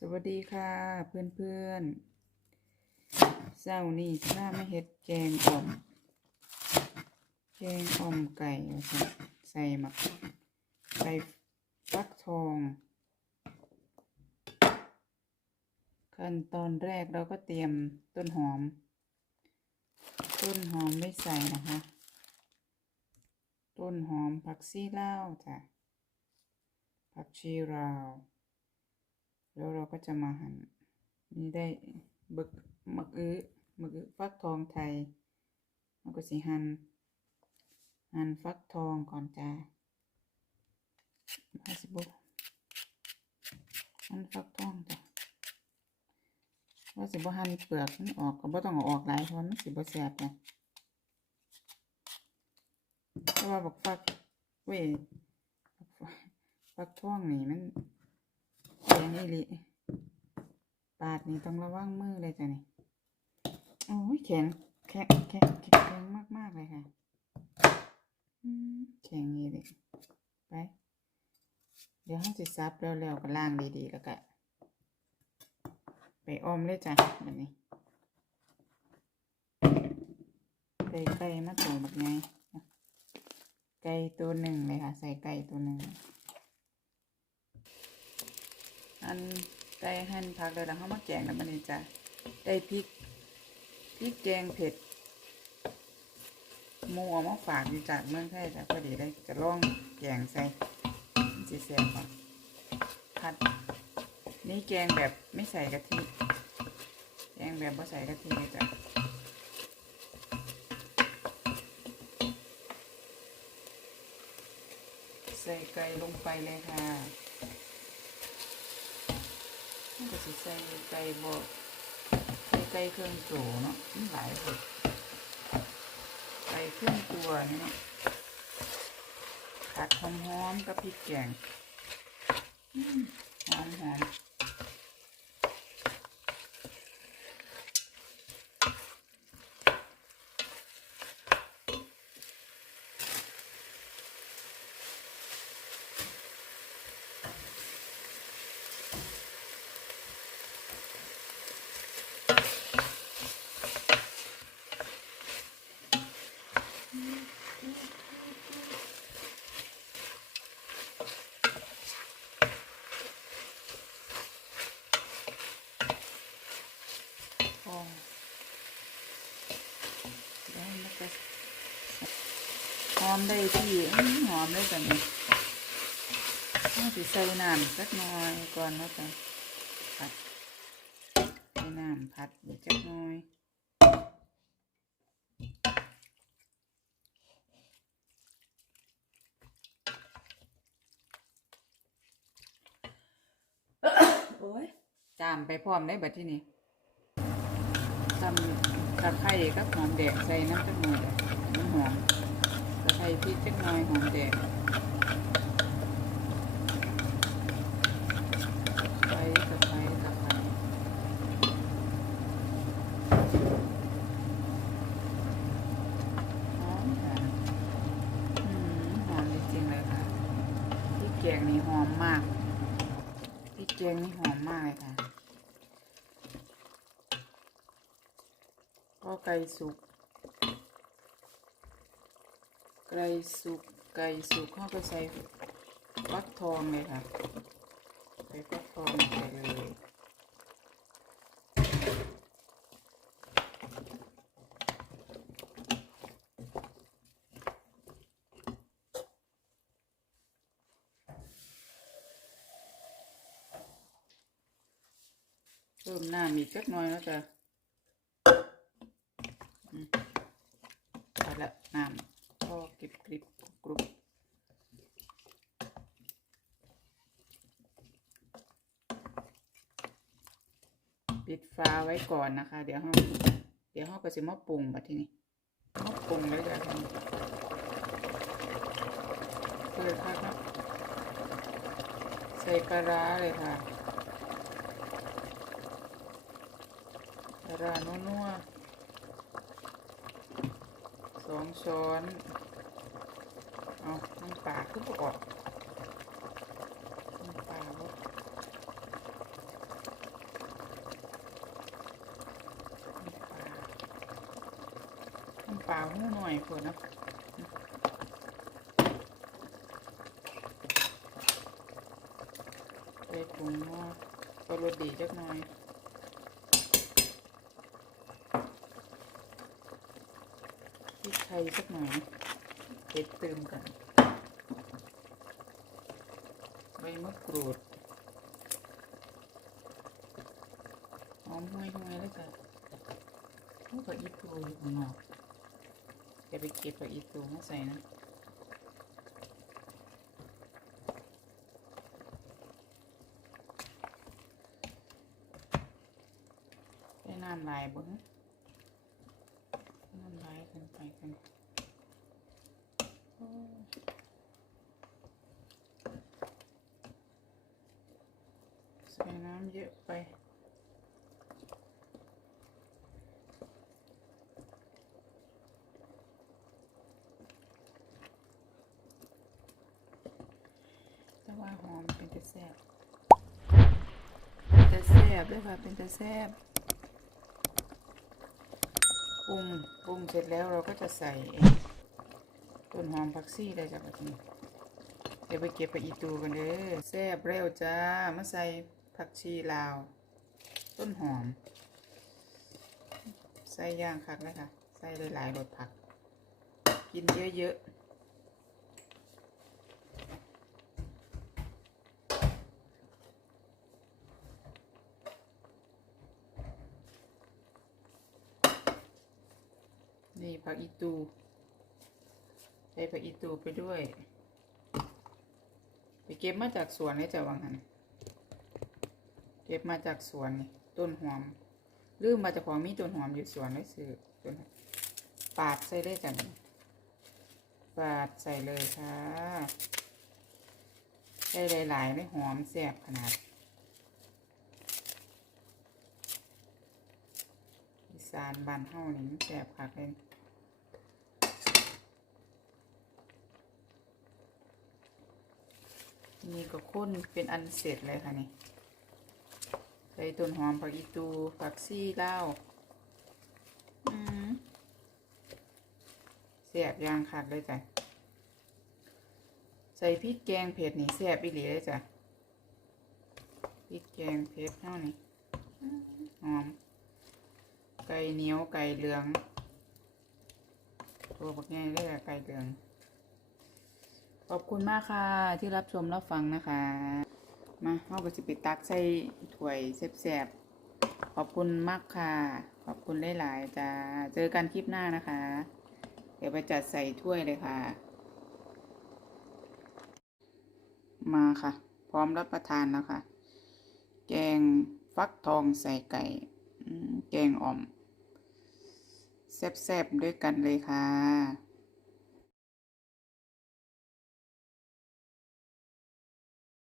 สวัสดีค่ะเพื่อนเพื่อนๆเช้านี้ถ้าไม่เฮ็ดแกงอ่อม แกงอ่อมไก่ใส่หมักใส่ฟักทอง ขั้นตอนแรกเราก็เตรียมต้นหอม ต้นหอมไม่ใส่นะคะ ต้นหอมผักชีลาวจ้ะผักชีลาว แล้วเราก็จะมาหั่นนี่ได้บึกมะอื้อมะอื้อฟักทองไทยเราก็สิหั่นหั่นฟักทองก่อนจ้ามาสิบุหั่นฟักทองจ้ะว่าสิบ่หั่นเปลือกมันออกก็บ่ต้องเอาออกหลายเพราะมันสิบ่แซ่บจ้ะเพราะว่าบักฟักเว้ยบักฟักฟักทองนี่มัน แข็งอีหลีปาดนี่ต้องระวังมือเลยจ้ะนี่โอ้ยแข็งแข็งแข็งแข็งแข็งมากมากๆเลยค่ะแข็งอีหลีไปเดี๋ยวห้องสิซับแล้วแล้วก็ล่างดีๆแล้วก็ไปออมเลยจ้ะแบบนี้ใส่ไก่มาตัวแบบไงไก่ตัวหนึ่งเลยค่ะ ใส่ไก่ตัวหนึ่ง อันไก่หั่นผักเลยแล้วเขามาแกงแล้วมันนี่จ้ะได้พริกพริกแกงเผ็ดหมูเอามาฝากอยู่จากเมืองไทยจ้ะพอดีได้จะลองแกงใส่มันสิแซ่บกว่าผัด นี่แกงแบบไม่ใส่กะทิแกงแบบไม่ใส่กะทิเลยจ้ะใส่ไก่ลงไปเลยค่ะ มันก็ สิใส่ไก่บดใส่ไก่เครื่องโจเนาะมันหลายคนไก่เครื่องตัวนี่เนาะผัดหอมๆกับพริกแกงหอมหอมหอมแล้วมันก็หอม ได้ที่หอมได้จังเลยต้องสิใส่น้ำสักหน่อยก่อนแล้วกันผัดใส่น้ำผัดอีกจักหน่อยโอ้ยจามไปพร้อมได้บัดที่นี่ทำตะไคร้กับหอมแดงใส่น้ำจักหน่อยมันหอม ตะไคร้พริกจักหน่อยหอมแดงไฟตะไคร้ตะไคร้หอมค่ะอืมหอมจริงๆเลยค่ะพริกแกงนี่หอมมากพริกแกงนี่หอมมากเลยค่ะก็ไก่สุก ไก่สุกไก่สุกเขาก็ใส่ฟักทองเลยค่ะใส่ฟักทองไปเลยเพิ่มน้ำอีสักหน่อยแล้วจะอืมไปละน้ำ็บกริบกรุบปิดฟ้าไว้ก่อนนะคะ เดี๋ยวเราเดี๋ยวเราก็จะมาปรุงแบบที่นี่มาปรุงแล้วจะทำเปิดค่ะครับใส่ปลาร้าเลยค่ะปลาร้านัวๆสองช้อน เอาน้ำปลาขึ้นก็อนเำปลาต้ำปลาน้หน่อยคนนะไปปรุงหม้อปรสดีเล็กน้อยพริกไทยสักหน่อย เผ็ดเติมกันใบมะกรูดหอมห้วยห้วยแล้วจ้ะโอ้ผักอีตูอยู่ข้างนอกจะไปเก็บผักอีตูมาใส่นะได้น้ำลายบิ้งน้ำลายกันไปกัน ใส่น้ำเยอะไปแต่ว่าหอมเป็นแต่แซ่บเป็นแต่แซ่บด้วยค่ะเป็นแต่แซ่บปรุงปรุงเสร็จแล้วเราก็จะใส่ ต้นหอมผักชีได้จากแบบนี้เดี๋ยวไปเก็บไปอีตูกันเด้อแซ่บเร็วจ้ามาใส่ผักชีลาว ต้นหอม ใส่ย่างคักเลยค่ะ ใส่หลายๆรสผัก กินเยอะๆนี่ผักอีตู ใส่ผักอีตูไปด้วย ไปเก็บมาจากสวนเลยจ้ะวังหันเก็บมาจากสวนนี่ต้นหอมลืมมาจากของมีต้นหอมอยู่สวนเลยซื้อต้นปาดใส่ได้จ้ะนี่ปาดใส่เลยค่ะใส่หลายๆไม่หอมแซ่บขนาดอีสานบานเฮานี่แซ่บคักเลย นี่ก็ข้นเป็นอันเสร็จเลยค่ะนี่ใส่ต้นหอมผักอีตูผักซี่เล้าวอืมแซ่บย่างคักเลยจ้ะ ใส่พริกแกงเผ็ดนี่แซ่บอีหลีเลยจ้ะพริกแกงเผ็ดเท่านี้หอม ไก่เหนียวไก่เหลือง ตัวบักง่เลยอะไก่เหลือง ขอบคุณมากค่ะ ที่รับชมรับฟังนะคะ มาเอาไปสิไปตักใส่ถ้วยแซ่บๆขอบคุณมากค่ะ ขอบคุณหลายๆจ้าเจอกันคลิปหน้านะคะ เดี๋ยวไปจัดใส่ถ้วยเลยค่ะ มาค่ะ พร้อมรับประทานแล้วค่ะ แกงฟักทองใส่ไก่แกงอ่อมแซ่บๆด้วยกันเลยค่ะ